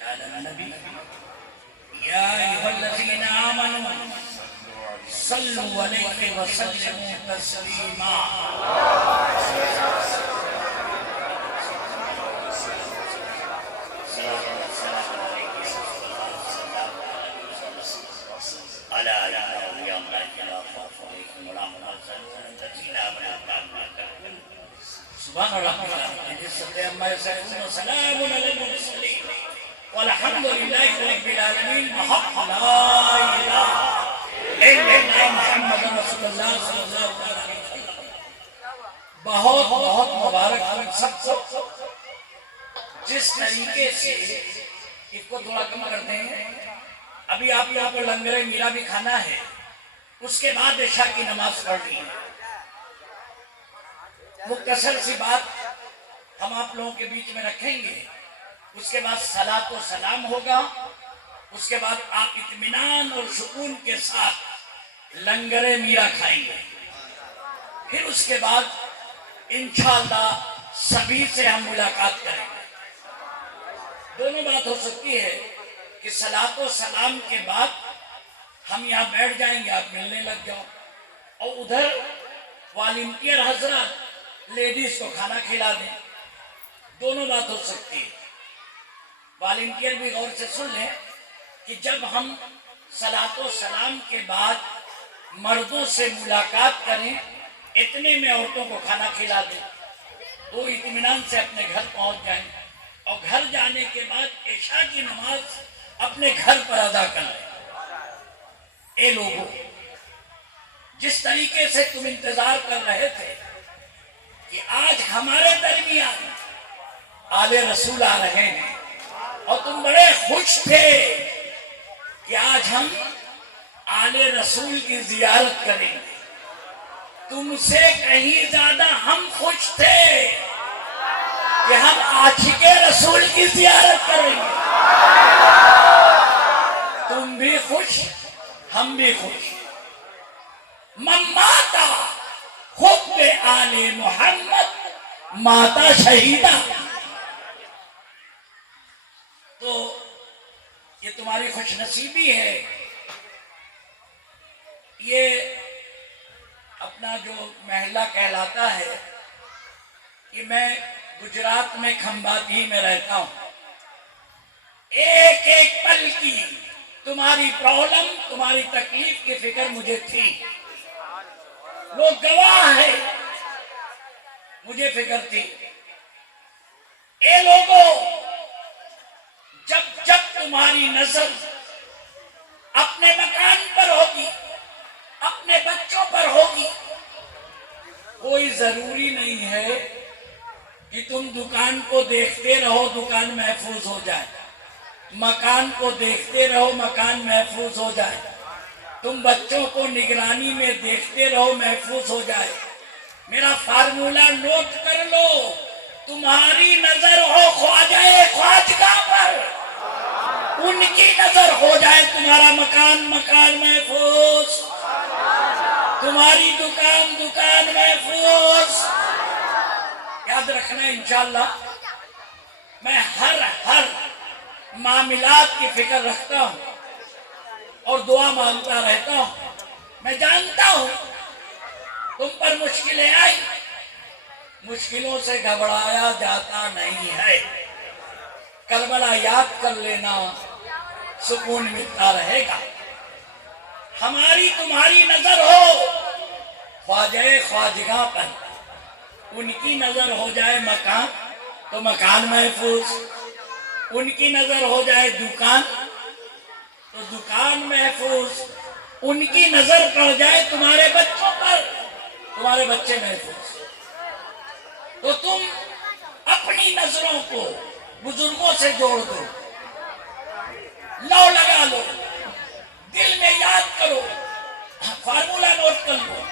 على النبي يا أيها الذين آمنوا صلوا عليه وسلموا تسليما سبحان اللہ سلام علی المرسلین والحمد للہ رب العالمین لا الہ الا اللہ محمد رسول اللہ صلی اللہ علیہ وسلم. بہت بہت مبارک ہم سب کو جس طریقے سے اس کو تھوڑا کم کرتے ہیں. ابھی آپ یہاں پر لنگر میرا بھی کھانا ہے, اس کے بعد عشاء کی نماز پڑھنی ہے. مختصر سی بات ہم آپ لوگوں کے بیچ میں رکھیں گے. اس کے بعد صلاۃ و سلام ہوگا. اس کے بعد آپ اطمینان اور سکون کے ساتھ لنگر میرا کھائیں گے. پھر اس کے بعد انشاءاللہ سبھی سے ہم ملاقات کریں گے. دونوں بات ہو سکتی ہے کہ صلاۃ و سلام کے بعد ہم یہاں بیٹھ جائیں گے, آپ ملنے لگ جاؤ, اور ادھر والنٹیئر حضرات لیڈیز کو کھانا کھلا دیں. دونوں بات ہو سکتی ہے. والنٹیئر بھی غور سے سن لیں کہ جب ہم صلاۃ و سلام کے بعد مردوں سے ملاقات کریں, اتنے میں عورتوں کو کھانا کھلا دیں, تو اطمینان سے اپنے گھر پہنچ جائیں, اور گھر جانے کے بعد عشاء کی نماز اپنے گھر پر ادا کر لیں. اے لوگوں, جس طریقے سے تم انتظار کر رہے تھے کہ آج ہمارے درمیان آل رسول آ رہے ہیں, اور تم بڑے خوش تھے کہ آج ہم آل رسول کی زیارت کریں گے, تم سے کہیں زیادہ ہم خوش تھے کہ ہم عاشق رسول کی زیارت کریں گے. تم بھی خوش, ہم بھی خوش. من ماتا حب آل محمد ماتا شہیدہ. تو یہ تمہاری خوش نصیبی ہے. یہ اپنا جو محلہ کہلاتا ہے, کہ میں گجرات میں کھمباتی میں رہتا ہوں. ایک ایک پل کی تمہاری پرابلم, تمہاری تکلیف کی فکر مجھے تھی. لوگ گواہ ہے, مجھے فکر تھی. اے لوگوں, جب جب تمہاری نظر اپنے مکان پر ہوگی, اپنے بچوں پر ہوگی, کوئی ضروری نہیں ہے کہ تم دکان کو دیکھتے رہو دکان محفوظ ہو جائے, مکان کو دیکھتے رہو مکان محفوظ ہو جائے, تم بچوں کو نگرانی میں دیکھتے رہو محفوظ ہو جائے. میرا فارمولہ نوٹ کر لو, تمہاری نظر ہو خواجہ خواجگاہ پر, ان کی نظر ہو جائے تمہارا مکان مکان محفوظ, تمہاری دکان دکان محفوظ. یاد رکھنا انشاءاللہ میں ہر معاملات کی فکر رکھتا ہوں اور دعا مانگتا رہتا ہوں. میں جانتا ہوں تم پر مشکلیں آئی, مشکلوں سے گھبرایا جاتا نہیں ہے. کربلا یاد کر لینا, سکون ملتا رہے گا. ہماری تمہاری نظر ہو خواجہ خواجگاہ پر, ان کی نظر ہو جائے مکان تو مکان محفوظ, ان کی نظر ہو جائے دکان تو دکان محفوظ, ان کی نظر پڑ جائے تمہارے بچوں پر, تمہارے بچے محفوظ. تو تم اپنی نظروں کو بزرگوں سے جوڑ دو, لو لگا لو, دل میں یاد کرو, فارمولہ نوٹ کر لو.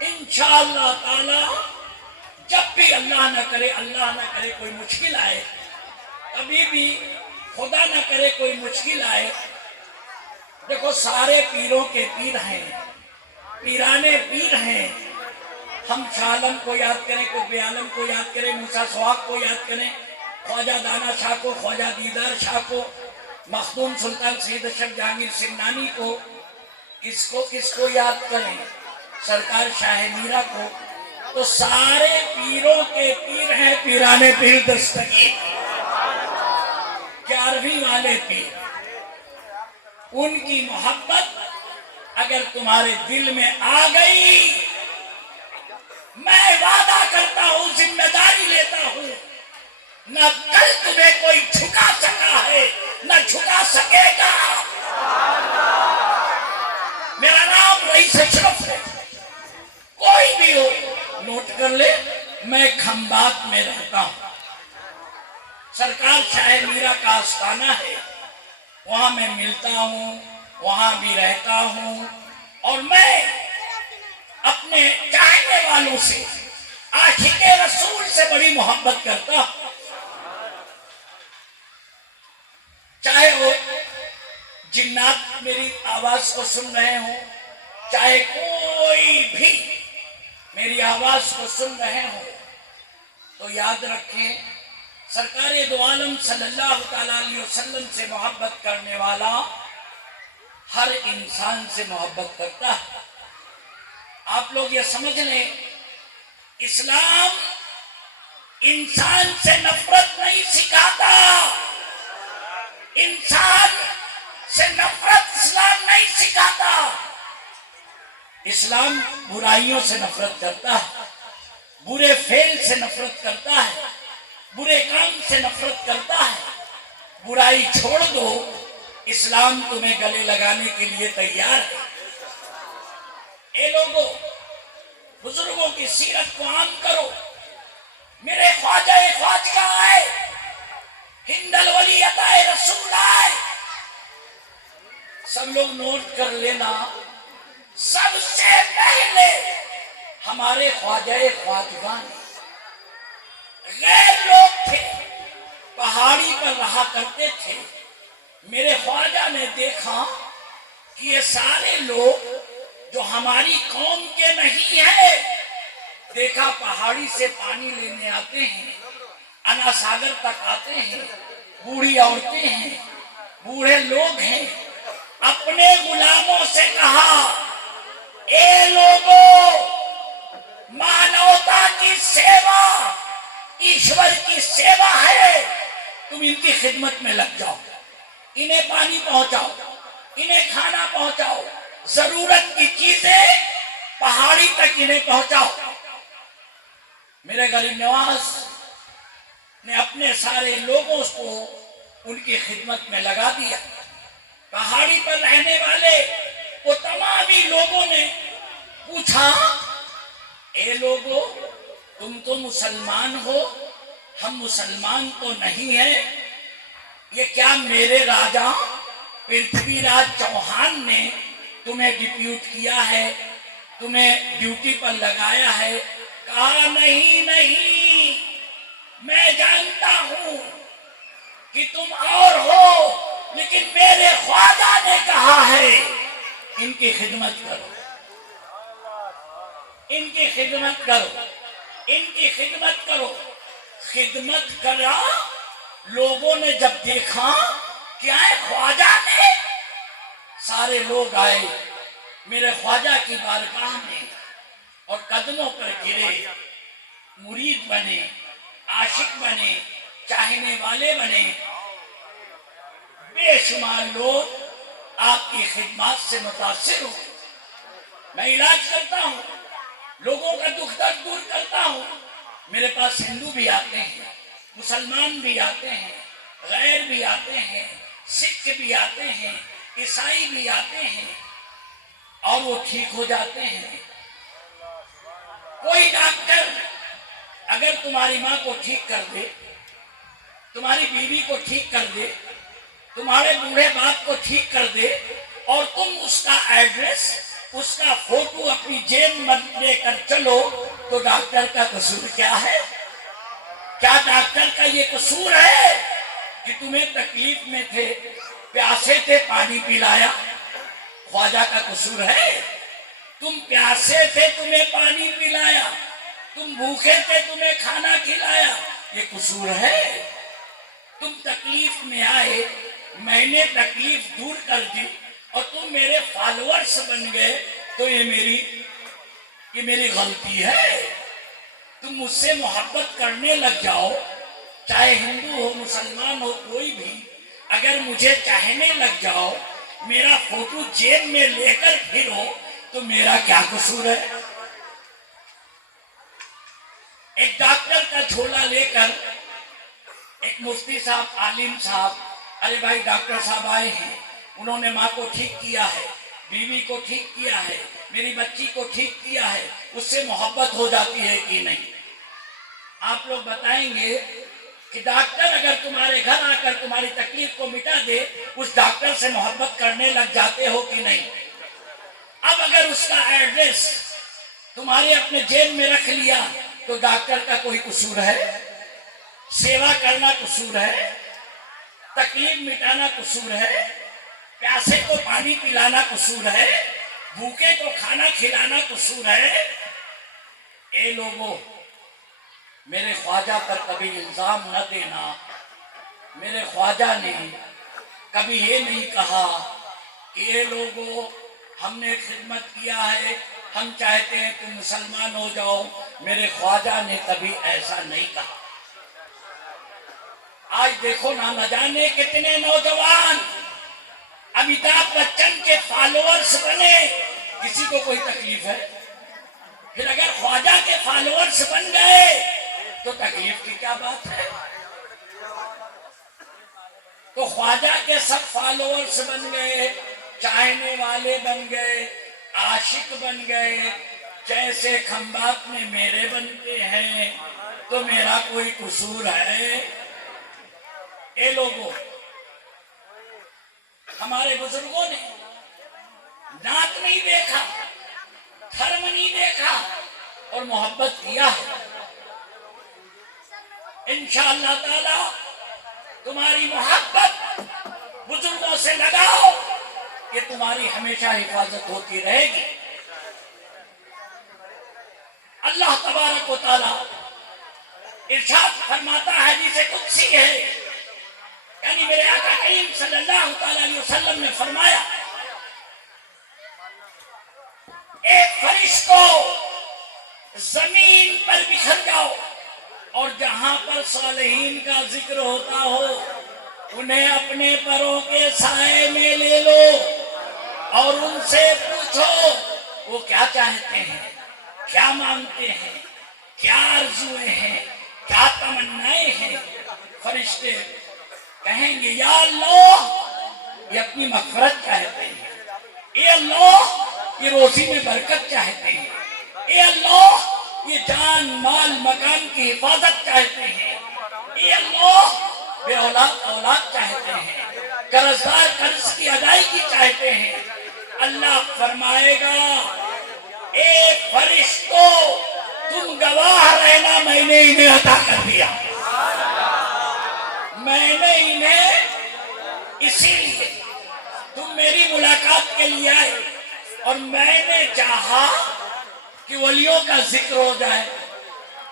انشاءاللہ تعالی جب بھی اللہ نہ کرے کوئی مشکل آئے, کبھی بھی خدا نہ کرے کوئی مشکل آئے. دیکھو سارے پیروں کے پیر ہیں, پیرانے پیر ہیں. ہم شاہ عالم کو یاد کریں, قطب عالم کو یاد کریں, موسیٰ سواق کو یاد کریں, خواجہ دانا شاہ کو، خواجہ دیدار شاہ کو، مخدوم سلطان سید اشرف جہانگیر سمنانی کو، کس کو یاد کریں؟ سرکار شاہ میرا کو. تو سارے پیروں کے پیر ہیں پیران پیر دستگیر، 11ویں والے پیر. ان کی محبت اگر تمہارے دل میں آ گئی، میں وعدہ کرتا ہوں، ذمہ داری لیتا ہوں، نہ کل تمہیں کوئی جھکا سکا ہے نہ جھکا سکے گا. میرا نام رئیس اشرف ہے. کوئی بھی ہو نوٹ کر لے، میں کھمبات میں رہتا ہوں. سرکار شاہ میرا کا آستانہ ہے، وہاں میں ملتا ہوں، وہاں بھی رہتا ہوں. اور میں اپنے چاہنے والوں سے، عاشق رسول سے بڑی محبت کرتا ہوں. چاہے وہ جنات میری آواز کو سن رہے ہوں، چاہے کوئی بھی میری آواز کو سن رہے ہوں، تو یاد رکھیں سرکار دو عالم صلی اللہ تعالیٰ علیہ وسلم سے محبت کرنے والا ہر انسان سے محبت کرتا ہے. آپ لوگ یہ سمجھ لیں، اسلام انسان سے نفرت نہیں سکھاتا. انسان سے نفرت اسلام نہیں سکھاتا. اسلام برائیوں سے نفرت کرتا ہے، برے فعل سے نفرت کرتا ہے، برے کام سے نفرت کرتا ہے. برائی چھوڑ دو، اسلام تمہیں گلے لگانے کے لیے تیار ہے. اے لوگوں، بزرگوں کی سیرت کو عام کرو. میرے خواجہ خواجہ آئے، ہند الولی عطا رسول آئے. سب لوگ نوٹ کر لینا، سب سے پہلے ہمارے خواجہ خواجگان غیر لوگ تھے، پہاڑی پر رہا کرتے تھے. میرے خواجہ نے دیکھا کہ یہ سارے لوگ جو ہماری قوم کے نہیں ہیں، دیکھا پہاڑی سے پانی لینے آتے ہیں، انا ساگر تک آتے ہیں، بوڑھی عورتیں ہیں، بوڑھے لوگ ہیں. اپنے غلاموں سے کہا، اے لوگوں، مانوتا کی سیوا ایشور کی سیوا ہے، تم ان کی خدمت میں لگ جاؤ. انہیں پانی پہنچاؤ، انہیں کھانا پہنچاؤ، ضرورت کی چیزیں پہاڑی تک انہیں پہنچاؤ. میرے غریب نواز نے اپنے سارے لوگوں کو ان کی خدمت میں لگا دیا. پہاڑی پر رہنے والے وہ تمام ہی لوگوں نے پوچھا، اے لوگوں، تم تو مسلمان ہو، ہم مسلمان تو نہیں ہیں، یہ کیا میرے راجا پرتھوی راج چوہان نے تمہیں ڈپیوٹ کیا ہے، تمہیں ڈیوٹی پر لگایا ہے؟ کہا نہیں، میں جانتا ہوں کہ تم اور ہو، لیکن میرے خواجہ نے کہا ہے ان کی خدمت کرو، ان کی خدمت کرو، ان کی خدمت کرو. خدمت کرا. لوگوں نے جب دیکھا کہ آئے خواجہ نے، سارے لوگ آئے میرے خواجہ کی بارگاہ میں اور قدموں پر گرے، مرید بنے، عاشق بنے، چاہنے والے بنے. بے شمار لوگ آپ کی خدمات سے متاثر ہو. میں علاج کرتا ہوں، لوگوں کا دکھ درد دور کرتا ہوں. میرے پاس ہندو بھی آتے ہیں، مسلمان بھی آتے ہیں، غیر بھی آتے ہیں، سکھ بھی آتے ہیں، عیسائی بھی آتے ہیں، اور وہ ٹھیک ہو جاتے ہیں. کوئی ڈاکٹر اگر تمہاری ماں کو ٹھیک کر دے، تمہاری بیوی کو ٹھیک کر دے، تمہارے بوڑھے باپ کو ٹھیک کر دے، اور تم اس کا ایڈریس، اس کا فوٹو اپنی جیب میں لے کر چلو، تو ڈاکٹر کا قصور کیا ہے؟ کیا ڈاکٹر کا یہ قصور ہے کہ تمہیں تکلیف میں تھے، پیاسے تھے، پانی پلایا؟ خواجہ کا قصور ہے؟ تم پیاسے تھے، تمہیں پانی پلایا، تم بھوکے تھے، تمہیں کھانا کھلایا، یہ قصور ہے؟ تم تکلیف میں آئے، میں نے تکلیف دور کر دی اور تم میرے فالوورز بن گئے، تو یہ میری غلطی ہے۔ تم مجھ سے محبت کرنے لگ جاؤ، چاہے ہندو ہو مسلمان ہو کوئی بھی، اگر مجھے چاہنے لگ جاؤ، میرا فوٹو جیب میں لے کر پھرو، تو میرا کیا قصور ہے؟ ایک ڈاکٹر کا جھولا لے کر ایک مفتی صاحب، عالم صاحب، ارے بھائی ڈاکٹر صاحب آئے ہیں، انہوں نے ماں کو ٹھیک کیا ہے، بیوی کو ٹھیک کیا ہے، میری بچی کو ٹھیک کیا ہے، اس سے محبت ہو جاتی ہے کہ نہیں؟ آپ لوگ بتائیں گے کہ ڈاکٹر اگر تمہارے گھر آ کر تمہاری تکلیف کو مٹا دے، اس ڈاکٹر سے محبت کرنے لگ جاتے ہو کہ نہیں؟ اب اگر اس کا ایڈریس تمہارے اپنے جیب میں رکھ لیا تو ڈاکٹر کا کوئی قصور ہے؟ سیوا کرنا قصور ہے؟ تکلیف مٹانا قصور ہے؟ پیاسے کو پانی پلانا قصور ہے؟ بھوکے کو کھانا کھلانا قصور ہے؟ اے لوگوں، میرے خواجہ پر کبھی الزام نہ دینا۔ میرے خواجہ نے کبھی یہ نہیں کہا کہ اے لوگوں ہم نے خدمت کیا ہے، ہم چاہتے ہیں کہ مسلمان ہو جاؤ۔ میرے خواجہ نے کبھی ایسا نہیں کہا۔ آج دیکھو نہ جانے کتنے نوجوان امیتابھ بچن کے فالوورز بنے، کسی کو کوئی تکلیف ہے؟ پھر اگر خواجہ کے فالوورز بن گئے تو تکلیف کی کیا بات ہے؟ تو خواجہ کے سب فالوورز بن گئے، چاہنے والے بن گئے، عاشق بن گئے، جیسے کھمبات میں میرے بنتے ہیں، تو میرا کوئی قصور ہے؟ اے لوگوں، ہمارے بزرگوں نے نعت نہیں دیکھا، دھرم نہیں دیکھا اور محبت کیا ہے۔ انشاءاللہ تعالی تمہاری محبت بزرگوں سے لگاؤ، یہ تمہاری ہمیشہ حفاظت ہوتی رہے گی۔ اللہ تبارک و تعالی ارشاد فرماتا ہے، حدیث قدسی ہے، یعنی میرے آقا کریم صلی اللہ تعالی علیہ وسلم نے فرمایا، ایک فرشتو زمین پر بکھر جاؤ اور جہاں پر صالحین کا ذکر ہوتا ہو انہیں اپنے پروں کے سائے میں لے لو اور ان سے پوچھو وہ کیا چاہتے ہیں، کیا مانگتے ہیں، کیا آرزویں ہیں، کیا تمنائیں ہیں۔ فرشتے کہیں گے یا اللہ یہ اپنی مغفرت چاہتے ہیں، اے اللہ یہ روزی میں برکت چاہتے ہیں، اے اللہ یہ جان مال مکان کی حفاظت چاہتے ہیں، اے اللہ بے اولاد چاہتے ہیں، قرضدار قرض کی ادائیگی چاہتے ہیں۔ اللہ فرمائے گا، اے فرشتو تم گواہ رہنا، میں نے انہیں عطا کر دیا، میں نے انہیں، اسی لیے تم میری ملاقات کے لیے آئے اور میں نے چاہا کہ ولیوں کا ذکر ہو جائے،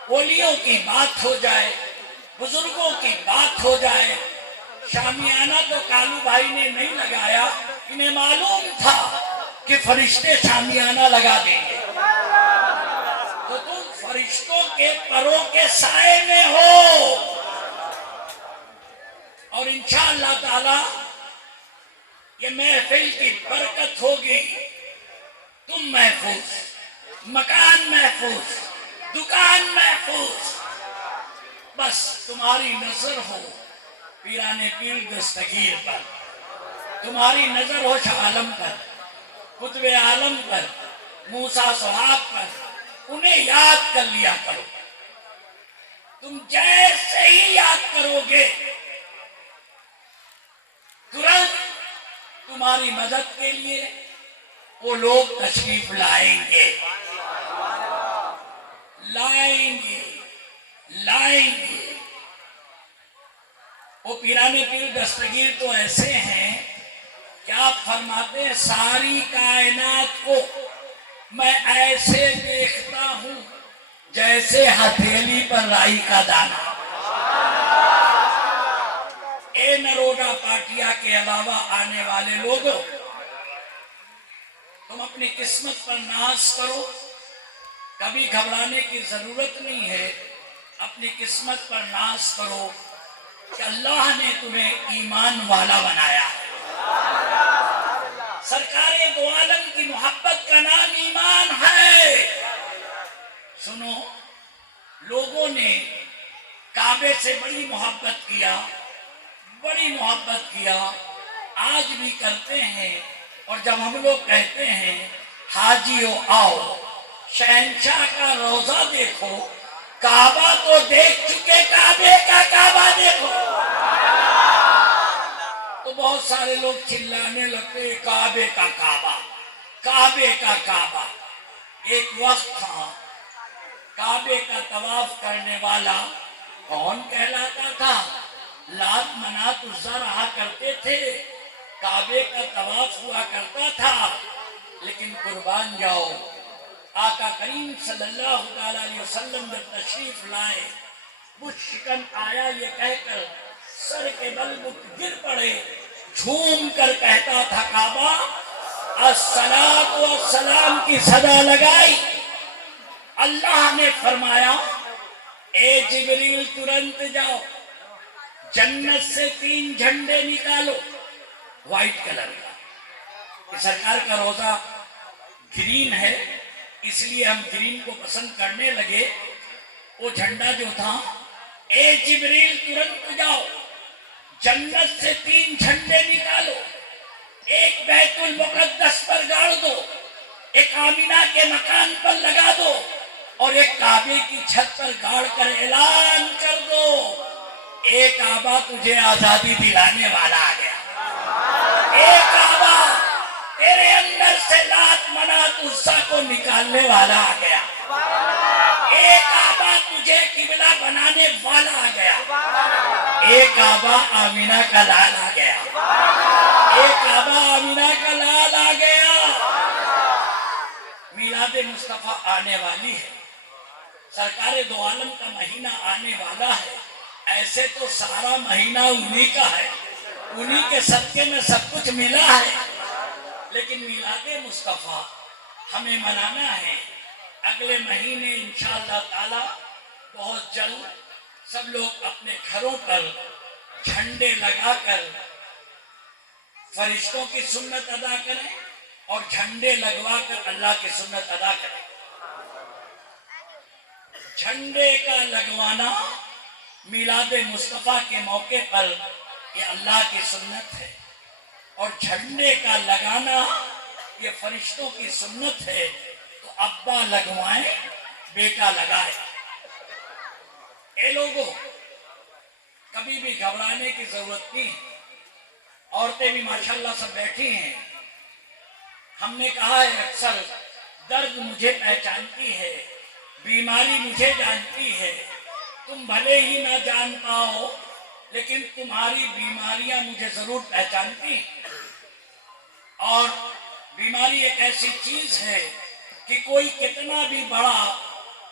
ولیوں کی بات ہو جائے، بزرگوں کی بات ہو جائے۔ شامیانہ تو کالو بھائی نے نہیں لگایا، انہیں معلوم تھا کہ فرشتے شامیانہ لگا دیں گے، تو تم فرشتوں کے پروں کے سائے میں ہو اور انشاءاللہ تعالی یہ محفل کی برکت ہوگی، تم محفوظ، مکان محفوظ، دکان محفوظ، بس تمہاری نظر ہو پیران پیر دستگیر پر، تمہاری نظر ہو شاہ عالم پر، قطب عالم پر، موسیٰ صحاب پر، انہیں یاد کر لیا کرو۔ تم جیسے ہی یاد کرو گے ترنت تمہاری مدد کے لیے وہ لوگ تشریف لائیں گے، لائیں گے، لائیں گے۔ وہ پیران پیر دستگیر تو ایسے ہیں کہ آپ فرماتے ہیں ساری کائنات کو میں ایسے دیکھتا ہوں جیسے ہتھیلی پر رائی کا دانہ۔ اے نرودا پاٹیا کے علاوہ آنے والے لوگوں، تم اپنی قسمت پر ناز کرو، کبھی گھبرانے کی ضرورت نہیں ہے، اپنی قسمت پر ناز کرو کہ اللہ نے تمہیں ایمان والا بنایا ہے۔ سرکار دو عالم کی محبت کا نام ایمان ہے۔ سنو، لوگوں نے کعبے سے بڑی محبت کیا، بڑی محبت کیا، آج بھی کرتے ہیں۔ اور جب ہم لوگ کہتے ہیں حاجیو آؤ شہنشاہ کا روضہ دیکھو، کعبہ تو دیکھ چکے، کعبے کا کعبہ دیکھو، تو بہت سارے لوگ چلانے لگتے کعبے کا کعبہ، کعبے کا کعبہ۔ ایک وقت تھا کعبے کا طواف کرنے والا کون کہلاتا تھا؟ لات منات عزا رہا کرتے تھے، کعبے کا طواف ہوا کرتا تھا۔ لیکن قربان جاؤ، آقا کریم صلی اللہ علیہ وسلم جب تشریف لائے، بت شکن آیا یہ کہہ کر سر کے بل بت گر پڑے، جھوم کر کہتا تھا کعبہ الصلاۃ والسلام کی صدا لگائی۔ اللہ نے فرمایا اے جبریل ترنت جاؤ، جنت سے 3 جھنڈے نکالو وائٹ کلر کا۔ سرکار کا روضہ گرین ہے، اس لیے ہم گرین کو پسند کرنے لگے۔ وہ جھنڈا جو تھا، اے جبریل ترنت جاؤ، جنت سے 3 جھنڈے نکالو، ایک بیت المقدس پر گاڑ دو، ایک آمینہ کے مکان پر لگا دو، اور ایک کعبے کی چھت پر گاڑ کر اعلان کر دو، اے کعبہ تجھے آزادی دلانے والا آ گیا، اے کعبہ تیرے اندر سے لات منات عزا کو نکالنے والا آ گیا، اے کعبہ تجھے قبلہ بنانے والا آ گیا، اے کعبہ آمینہ کا لال آ گیا، اے کعبہ آمینہ کا لال آ گیا۔ میلاد مصطفیٰ آنے والی ہے، سرکار دو عالم کا مہینہ آنے والا ہے۔ ایسے تو سارا مہینہ انہی کا ہے، انہی کے صدقے میں سب کچھ ملا ہے، لیکن میلاد مصطفیٰ ہمیں منانا ہے۔ اگلے مہینے انشاءاللہ تعالی بہت جلد سب لوگ اپنے گھروں پر جھنڈے لگا کر فرشتوں کی سنت ادا کریں اور جھنڈے لگوا کر اللہ کی سنت ادا کریں۔ جھنڈے کا لگوانا میلاد مصطفیٰ کے موقع پر یہ اللہ کی سنت ہے، اور جھنڈے کا لگانا یہ فرشتوں کی سنت ہے۔ تو ابا لگوائیں، بیٹا لگائے۔ اے لوگوں، کبھی بھی گھبرانے کی ضرورت نہیں ہے۔ عورتیں بھی ماشاءاللہ سب بیٹھی ہیں۔ ہم نے کہا ہے اکثر درد مجھے پہچانتی ہے، بیماری مجھے جانتی ہے، تم بھلے ہی نہ جان پاؤ لیکن تمہاری بیماریاں مجھے ضرور پہچانتی ہیں۔ اور بیماری ایک ایسی چیز ہے کہ کوئی کتنا بھی بڑا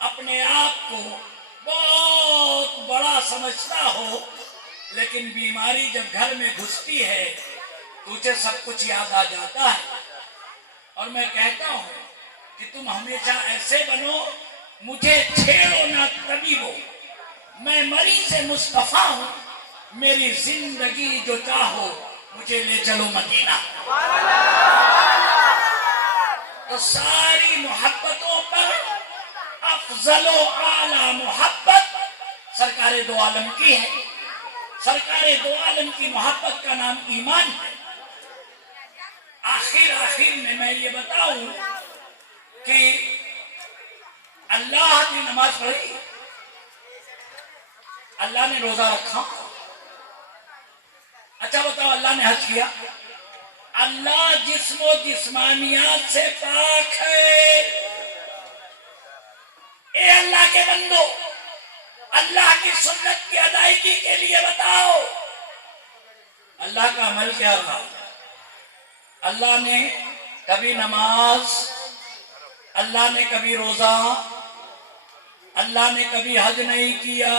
اپنے آپ کو بہت بڑا سمجھتا ہو، لیکن بیماری جب گھر میں گھستی ہے تجھے سب کچھ یاد آ جاتا ہے۔ اور میں کہتا ہوں کہ تم ہمیشہ ایسے بنو، مجھے چھیڑو نہ طبیبو، میں مریض مصطفیٰ ہوں، میری زندگی جو چاہو مجھے لے چلو مدینہ۔ تو ساری محبتوں پر افضل و اعلیٰ محبت سرکار دو عالم کی ہے۔ سرکار دو عالم کی محبت کا نام ایمان ہے۔ آخر میں میں یہ بتاؤں کہ اللہ نے نماز پڑھی، اللہ نے روزہ رکھا، اچھا بتاؤ اللہ نے حج کیا؟ اللہ جسم و جسمانیات سے پاک ہے۔ اے اللہ کے بندو، اللہ کی سنت کی ادائیگی کے لیے بتاؤ اللہ کا عمل کیا رہا؟ اللہ نے کبھی نماز، اللہ نے کبھی روزہ، اللہ نے کبھی حج نہیں کیا۔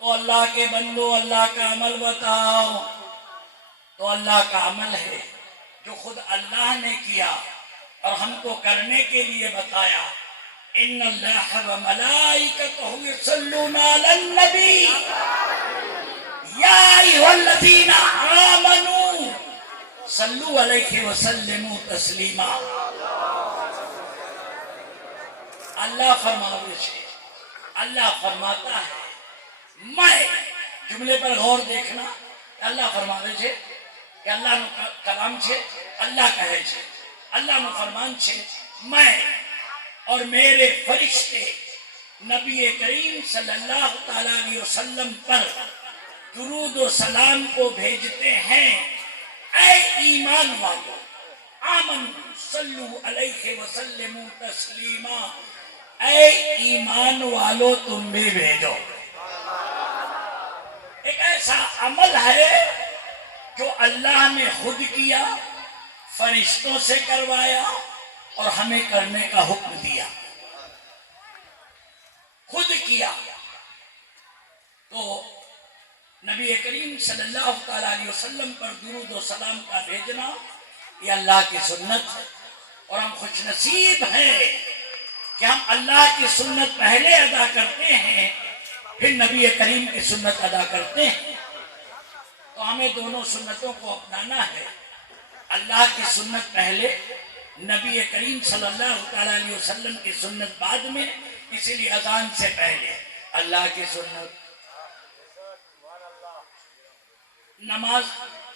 تو اللہ کے بندو اللہ کا عمل بتاؤ. تو اللہ کا عمل ہے جو خود اللہ نے کیا اور ہم کو کرنے کے لیے بتایا. ان اللہ و ملائکتہ یصلون علی النبی یا ایھا الذین آمنوا صلوا علیہ وسلموا تسلیما. اللہ فرماوے چھے، اللہ فرماتا ہے. میں جملے پر غور دیکھنا. اللہ فرماوے چھے کہ اللہ نو کلام چھے، اللہ کہے چھے، اللہ نو فرمان چھے میں اور میرے فرشتے نبی کریم صلی اللہ تعالیٰ علیہ وسلم پر درود و سلام کو بھیجتے ہیں. اے ایمان والو آمن صلو علیہ وسلم تسلیما. اے ایمان والو تم بھی بھیجو. ایک ایسا عمل ہے جو اللہ نے خود کیا، فرشتوں سے کروایا اور ہمیں کرنے کا حکم دیا. خود کیا. تو نبی کریم صلی اللہ تعالیٰ علیہ وسلم پر درود و سلام کا بھیجنا یہ اللہ کی سنت ہے. اور ہم خوش نصیب ہیں کہ ہم اللہ کی سنت پہلے ادا کرتے ہیں پھر نبی کریم کی سنت ادا کرتے ہیں. تو ہمیں دونوں سنتوں کو اپنانا ہے. اللہ کی سنت پہلے، نبی کریم صلی اللہ تعالیٰ علیہ وسلم کی سنت بعد میں. اسی لیے اذان سے پہلے اللہ کی سنت، نماز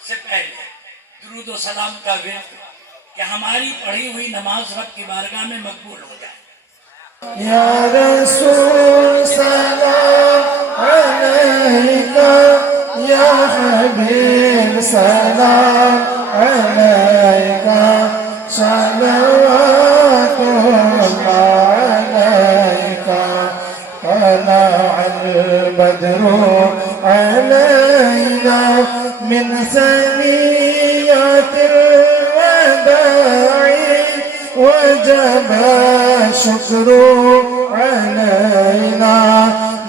سے پہلے درود و سلام کا ورد کہ ہماری پڑھی ہوئی نماز رب کی بارگاہ میں مقبول ہو جائے. یا رسول سلام علیکہ، یا حبیب سلام علیکہ، صلوات اللہ علیکہ. طلع البدر علینا من ثنیات الوداع وجب الشكر علينا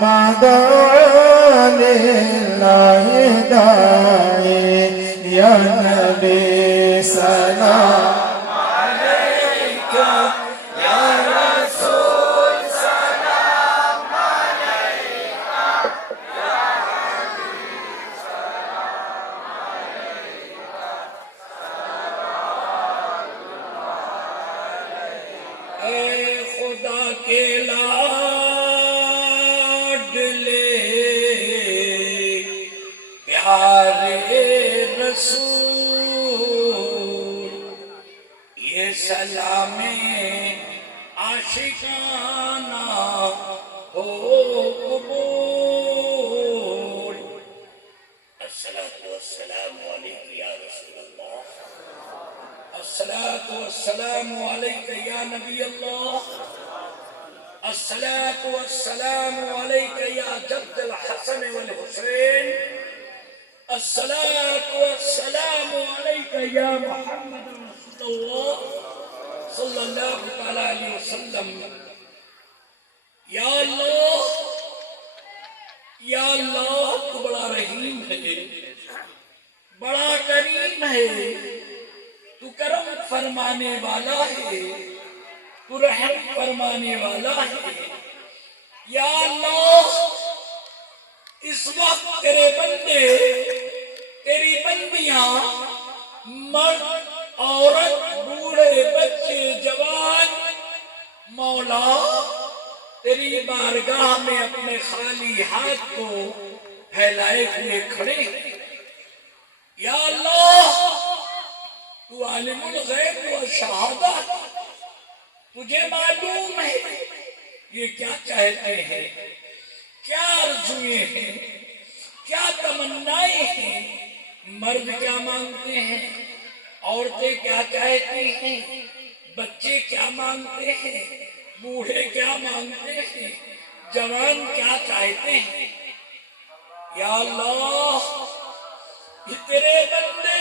ما دعا لله داعي. يا نبي سلام عليك، يا رسول سلام عليك، يا حبيب سلام عليك، اے خدا کے لاڈلے پیارے رسول، یہ سلام عاشقانہ ہو قبول. الصلاۃ والسلام علیک یا رسول اللہ، الصلاۃ والسلام علیک یا نبی اللہ، الصلاۃ والسلام علیک یا جد الحسن والحسین، الصلاۃ والسلام علیک یا محمد رسول اللہ صلی اللہ تعالیٰ علیہ وسلم. یا اللہ، یا اللہ تو بڑا رحیم ہے، بڑا کریم ہے، تو کرم فرمانے والا ہے، تو رحم فرمانے والا ہے. یا اللہ اس وقت تیرے بندے، تیری بندیاں، مرد عورت بوڑھے بچے جوان، مولا تیری بارگاہ میں اپنے خالی ہاتھ کو پھیلائے ہوئے کھڑے ہیں. یا اللہ تو عالم الغیب والشہادہ، تجھے معلوم ہے یہ کیا چاہتے ہیں، کیا آرزویں ہیں، کیا تمنائیں ہیں. مرد کیا مانگتے ہیں، عورتیں کیا چاہتی ہیں، بچے کیا مانگتے ہیں، بوڑھے کیا مانگتے ہیں، جوان کیا چاہتے ہیں. یا اللہ یہ تیرے بندے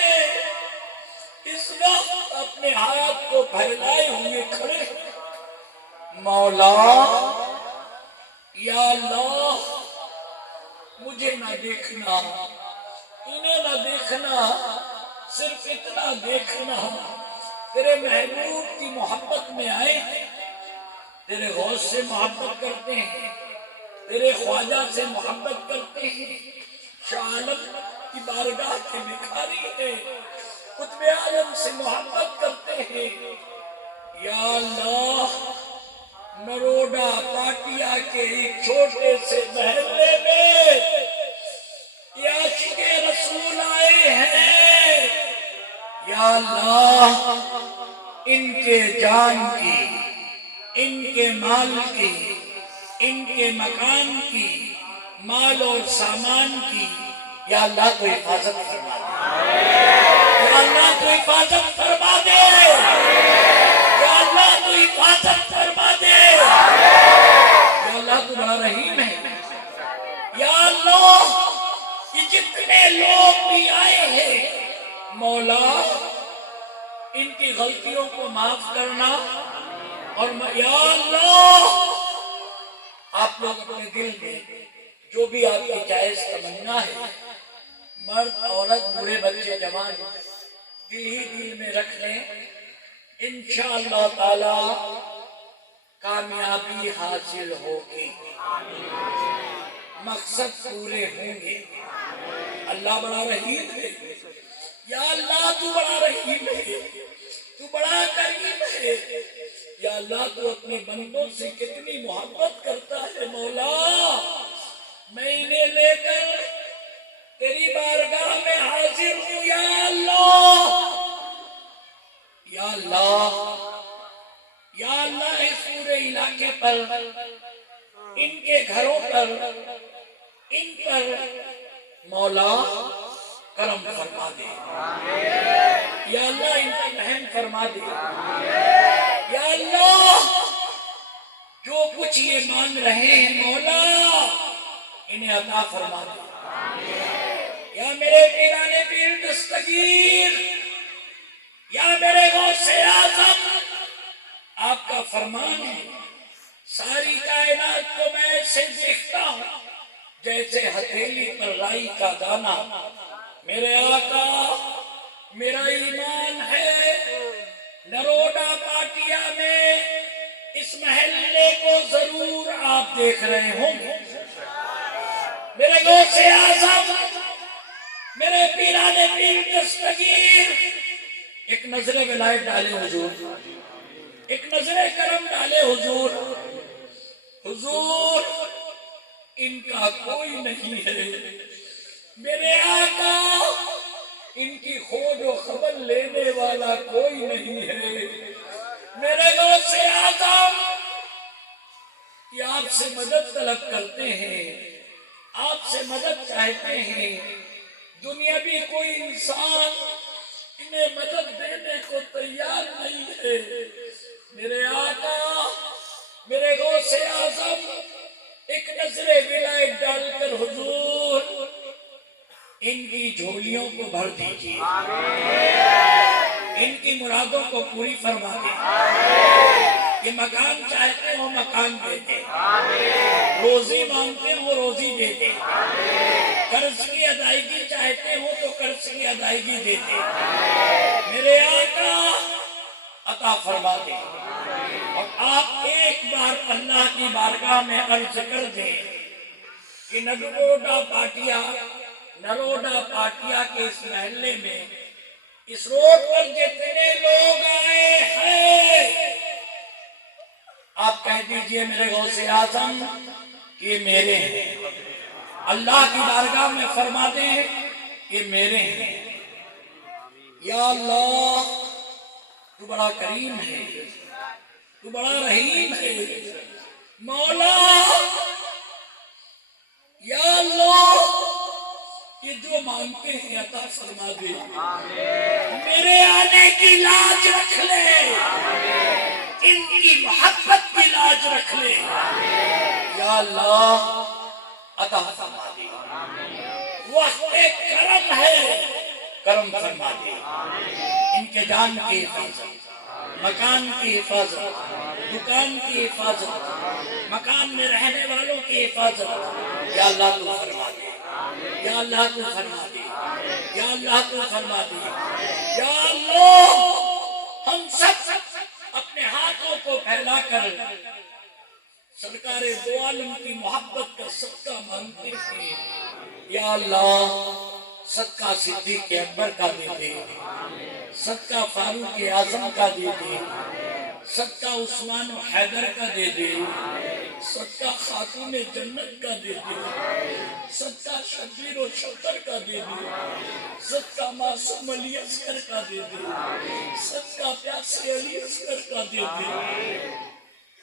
اس وقت اپنے ہاتھ کو پھیلائے ہوئے کھڑے. مولا یا اللہ مجھے نہ دیکھنا، انہیں نہ دیکھنا، صرف اتنا دیکھنا تیرے محبوب کی محبت میں آئے ہیں، تیرے غوث سے محبت کرتے ہیں، تیرے خواجہ سے محبت کرتے ہیں، شاہ عالم کی بارگاہ کے بھکاری ہیں، قطب عالم سے محبت کرتے ہیں۔ یا اللہ، نروڈا پاٹیا کے ایک چھوٹے سے محلے میں یہ عاشق رسول آئے ہیں، یا اللہ ان کے جان کی، ان کے مال کی، ان کے مکان کی، مال اور سامان کی یا اللہ تو حفاظت فرما دے، یا اللہ تو حفاظت فرما دے، یا اللہ تو حفاظت فرما دے، یا اللہ تو بڑا رحیم ہے۔ یا اللہ یہ جتنے لوگ بھی آئے ہیں مولا ان کی غلطیوں کو معاف کرنا، اور یا اللہ آپ لوگ اپنے دل میں جو بھی آپ کی جائز تمنا ہے، مرد عورت بوڑھے بچے جوان، دل ہی دل میں رکھ لیں، انشاءاللہ تعالی کامیابی حاصل ہوگی، مقصد پورے ہوں گے۔ اللہ بڑا رحیم ہے، یا اللہ تو بڑا رحیم ہے، تو بڑا کریم ہے، یا اللہ تو اپنے بندوں سے کتنی محبت کرتا ہے مولا، میں انہیں لے کر تیری بارگاہ میں حاضر ہوں یا اللہ، یا اللہ، یا اللہ اس پورے علاقے پر، ان کے گھروں پر، ان پر مولا کرم فرما دے، یا اللہ ان کا رحم فرما دے، یا اللہ جو کچھ یہ مان رہے ہیں مولا انہیں عطا فرما دے، یا میرے پیران پیر دستگیر، یا میرے غوث اعظم، آپ کا فرمان ہے ساری کائنات کو میں ایسے دیکھتا ہوں جیسے ہتھیلی پر رائی کا دانہ، میرے آقا میرا ایمان ہے نروڈا پاٹیا میں اس محلے کو ضرور آپ دیکھ رہے ہوں گے، میرے غوث اعظم، میرے پیران پیر دستگیر، ایک نظر ولایت ڈالے حضور، ایک نظر کرم ڈالے حضور، حضور ان کا کوئی نہیں ہے، میرے آقا ان کی خود و خبر لینے والا کوئی نہیں ہے، میرے غوث اعظم یہ آپ سے مدد طلب کرتے ہیں، آپ سے مدد چاہتے ہیں، دنیاوی کوئی انسان انہیں مدد دینے کو تیار نہیں ہے، میرے آقا میرے غوث اعظم ایک نظر ولایت ڈال کر حضور ان کی جھولیوں کو بھر دیجیے، ان کی مرادوں کو پوری فرما دیں، یہ مکان چاہتے ہو مکان دے دیں، روزی مانگتے ہو روزی دے دیں، قرض کی ادائیگی چاہتے ہو تو قرض کی ادائیگی دے دیں، میرے آقا عطا فرما دیں، اور آپ ایک بار اللہ کی بارگاہ میں عرض کر دیں کہ نروڈا پاٹیا کے اس محلے میں اس روڈ پر جتنے لوگ آئے ہیں آپ کہہ دیجئے میرے غوث اعظم کہ میرے ہیں، اللہ کی بارگاہ میں فرما دیں کہ میرے ہیں، یا اللہ تو بڑا کریم ہے، تو بڑا رحیم ہے، مولا یا اللہ یہ جو مانگتے ہیں عطا فرما دے، میرے آنے کی لاج رکھ لے، ان کی محبت کی لاج رکھ لے، یا اللہ عطا فرما دے، وقت کرم ہے کرم فرما دے، ان کے جان کی حفاظت، مکان کی حفاظت، دکان کی حفاظت، مکان میں رہنے والوں کی حفاظت یا اللہ تو فرما دے۔ یا اللہ تو فرما دے، یا اللہ تو فرما دے، یا اللہ ہم سب اپنے ہاتھوں کو پھیلا کر سرکار دو عالم کی محبت کا صدقہ مانگتے ہیں۔ یا اللہ صدقہ صدیق اکبر کا دے دے، صدقہ فاروق اعظم کا دے دے، صدقہ عثمان و حیدر کا دے دے، صدقہ خاتون جنت کا دے دے، صدقہ شبیر و شوکر کا دے دے، صدقہ معصوم علی اصغر کا دے دے، صدقہ پیاسے علی اصغر کا دے دے۔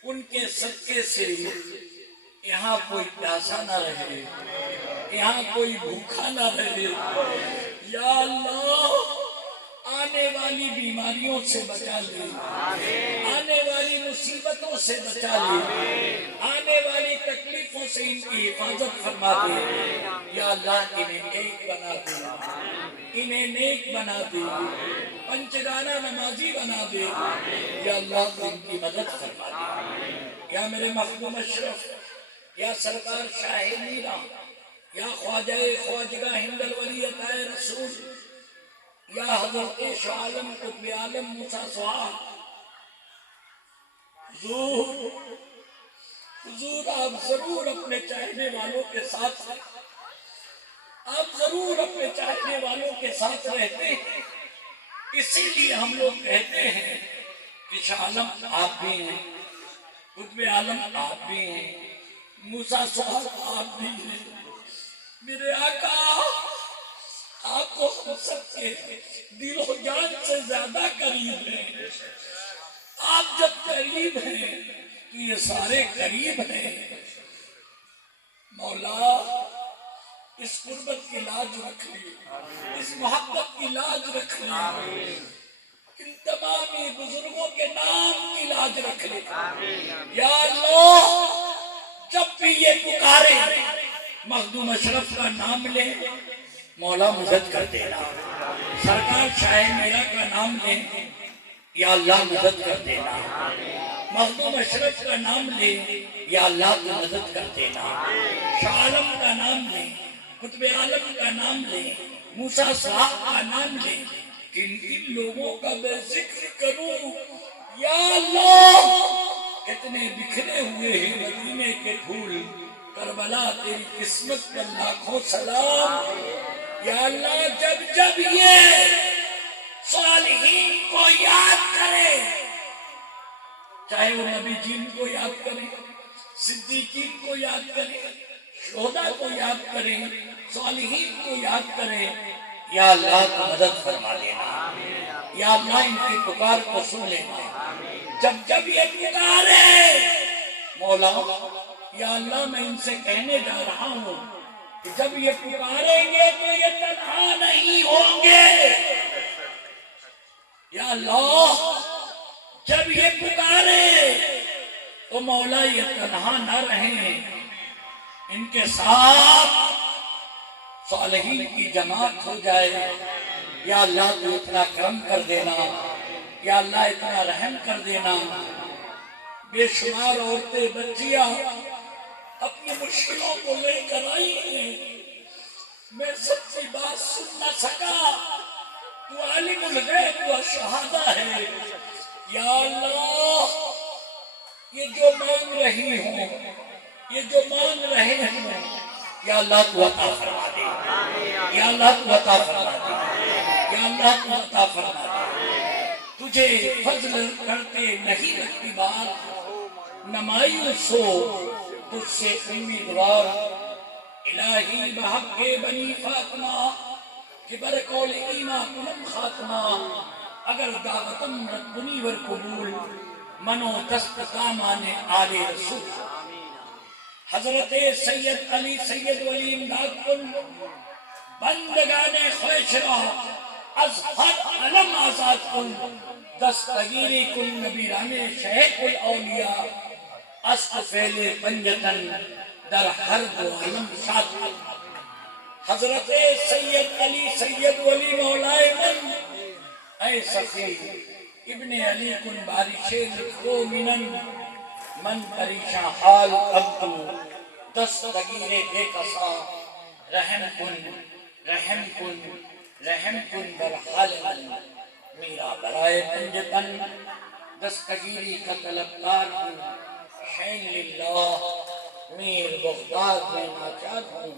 ان کے صدقے سے یہاں کوئی پیاسا نہ رہے، یہاں کوئی بھوکا نہ رہے۔ یا اللہ آنے والی بیماریوں سے بچا لے، آنے والی مصیبتوں سے بچا لے، آنے والی تکلیفوں سے ان کی حفاظت فرما دے۔ یا اللہ انہیں نیک بنا دے، انہیں نیک بنا دے، پنچگانہ نمازی بنا دے۔ یا اللہ تو ان کی مدد فرما دے۔ یا میرے مخدوم اشرف، یا سرکار شاہ میرا، یا خواجہ خواجگاہ ہند الولی عطا رسول، یا حضرت شاہ عالم قطب عالم موسیٰ سعاد، حضور آپ ضرور اپنے چاہنے والوں کے ساتھ، آپ ضرور اپنے چاہنے والوں کے ساتھ رہتے ہیں۔ اسی لیے ہم لوگ کہتے ہیں کہ شاہ عالم آپ بھی ہیں، قطب عالم آپ بھی ہیں، موسیٰ سعاد آپ بھی ہیں۔ میرے آقا آپ کو ہم سب کے دل و جان سے زیادہ قریب ہیں۔ آپ جب قریب ہیں تو یہ سارے قریب ہیں۔ مولا اس قربت کی لاج رکھ لی، اس محبت کی لاج رکھ لی، ان تمامی بزرگوں کے نام کی لاج رکھ لی۔ یا اللہ جب بھی یہ پکارے مخدوم اشرف کا نام لے، مولا مدد کر دینا۔ سرکار شاہ میرا کا نام لے، یا اللہ مدد کر دینا۔ مخدوم اشرف کا نام لے، یا اللہ تو مدد کر دینا۔ شاہ عالم کا نام لے، قطب عالم کا نام لے، موسیٰ صاحب کا نام لے، کن لوگوں کا میں ذکر کروں۔ یا اللہ کتنے بکھرے ہوئے ہیں مدینے کے پھول، کربلا تیری قسمت پر لاکھوں سلام۔ یا اللہ جب جب یہ صالحین کو یاد کرے، چاہے وہ نبی جین کو یاد کرے، صدیقین کو یاد کرے، شہداء کو یاد کرے، صالحین کو یاد کرے، یا اللہ تو مدد فرما دینا۔ یا اللہ ان کی پکار کو سن لینا۔ جب جب یہ پکارے مولا، یا اللہ میں ان سے کہنے جا رہا ہوں کہ جب یہ پکاریں گے تو یہ تنہا نہیں ہوں گے۔ یا اللہ جب یہ پکارے تو مولا یہ تنہا نہ رہیں، ان کے ساتھ صالحین کی جماعت ہو جائے۔ یا اللہ تو اتنا کرم کر دینا، یا اللہ اتنا رحم کر دینا۔ بے شمار عورتیں بچیاں اپنی مشکلوں کو لے کر آئی ہیں، میں سچی بات سن نہ سکا، تو عالم الغیب و شہادہ ہے۔ یا اللہ یہ جو مانگ رہی ہوں، یہ جو مانگ رہے ہیں، یا اللہ تو عطا فرما دے، یا اللہ تو عطا فرما دے، یا اللہ تو عطا فرما دے۔ تجھے فضل کرتے نہیں رکھتی بات، نمایوس ہو تجھ سے امیدوار۔ الہی بحق بنی فاطمہ کہ برقول ایمہ کنم خاتمہ، اگر دعوتم ربنی ور قبول، منو دست کامان آل رسول۔ حضرت سید علی سید ولی امداد کن، بندگان خویش را از ہر علم آزاد کن، دستگیری کن نبیران شیخ الاولیاء، اسق فعل پنجتن در ہر دو علم شاد کن۔ حضرت سید علی سید ولی مولائے من، اے سخی ابن علی کن بارش لکھو منن، من پریشاں حال اب تو دستگیر بے کسا، رحم کن بر حال من، میرا برائے پنجتن دستگیری کا طلبکار ہوں، حین للہ میر بغداد میں ناچار ہوں،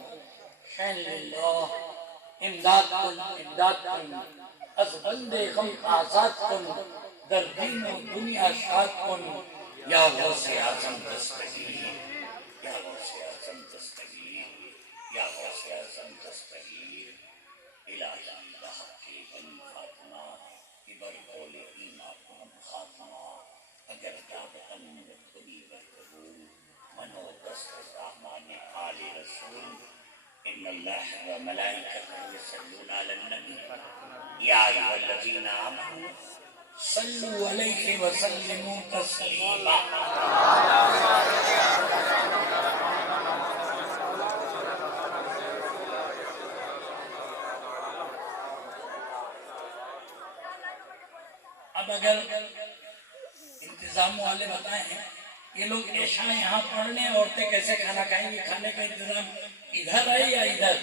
حین للہ امداد کن از بندے غم آزاد کن، در دین و دنیا شاد کن، یا غوث اعظم دستگیر، یا غوث اعظم دستگیر، یا غوث اعظم دستگیر، الہی بحق بنی فاطمہ بر قول ایما کنم خاتمہ، اگر دعوتاً خودی برقبول منو دست رحمان آل رسول، ان اللہ و ملائکتہ یصلون علی النبی یا ایھا الذین آمنوا صلوا علیہ وسلموا تسلیما۔ اب اگر انتظام والے بتائیں یہ لوگ عشاء یہاں پڑھنے، عورتیں کیسے کھانا کھائیں گی؟ کھانے کا انتظام ادھر ہے یا ادھر؟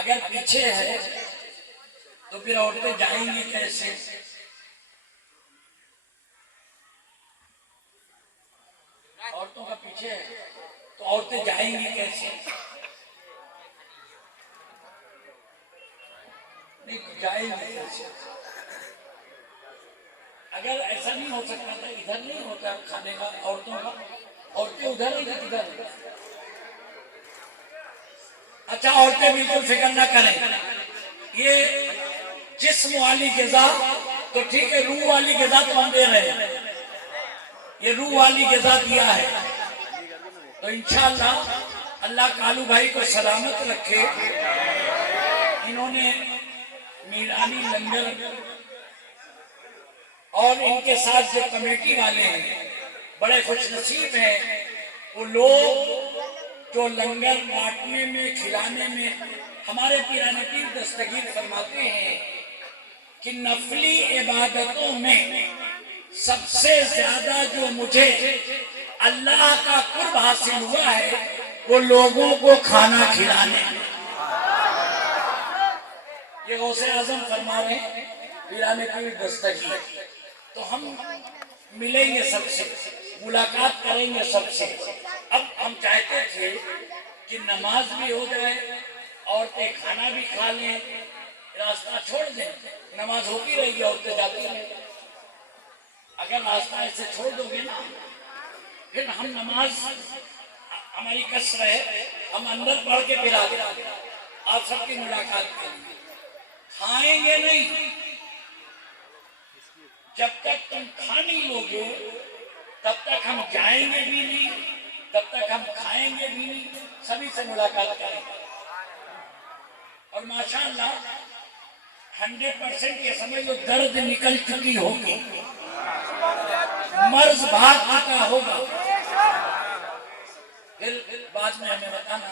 اگر پیچھے ہے تو پھر عورتیں جائیں گی کیسے؟ عورتوں کا پیچھے ہے تو عورتیں جائیں گی کیسے؟ نہیں جائیں گی کیسے؟ اگر ایسا نہیں ہو سکتا تھا، ادھر نہیں ہوتا کھانے کا عورتوں کا، عورتیں ادھر ہی ادھر۔ اچھا عورتیں بالکل فکر نہ کریں، یہ جسم والی غذا تو ٹھیک ہے، روح والی غذا تو ہم دے رہے ہیں، یہ روح والی غذا دیا ہے تو انشاءاللہ اللہ کالو بھائی کو سلامت رکھے۔ انہوں نے میرانی لنگر اور ان کے ساتھ جو کمیٹی والے ہیں بڑے خوش نصیب ہیں، وہ لوگ جو لنگر بانٹنے میں کھلانے میں، ہمارے پیرانے پیر دستگیر فرماتے ہیں کہ نفلی عبادتوں میں سب سے زیادہ جو مجھے اللہ کا قرب حاصل ہوا ہے وہ لوگوں کو کھانا کھلانے۔ یہ غوث اعظم فرما رہے ہیں پیرانے پیر دستگیر۔ تو ہم ملیں گے سب سے، ملاقات کریں گے سب سے۔ اب ہم چاہتے تھے کہ نماز بھی ہو جائے، عورتیں کھانا بھی کھا لیں، راستہ چھوڑ دیں، نماز ہوتی رہے گی، عورتیں جاتی رہیں۔ اگر راستہ ایسے چھوڑ دو گے نا پھر ہم نماز ہماری کس رہے، ہم اندر پڑھ کے پھر آگے آپ سب کی ملاقات کریں گے۔ کھائیں گے نہیں، جب تک تم کھا نہیں لو گے تب تک ہم جائیں گے بھی نہیں، تب تک ہم کھائیں گے بھی نہیں، سبھی سے ملاقات کریں گے۔ اور ماشاءاللہ 100% یہ سمجھ لو درد نکل چکی ہوگی، مرض بھاگ چکا ہوگا، پھر بعد میں ہمیں بتانا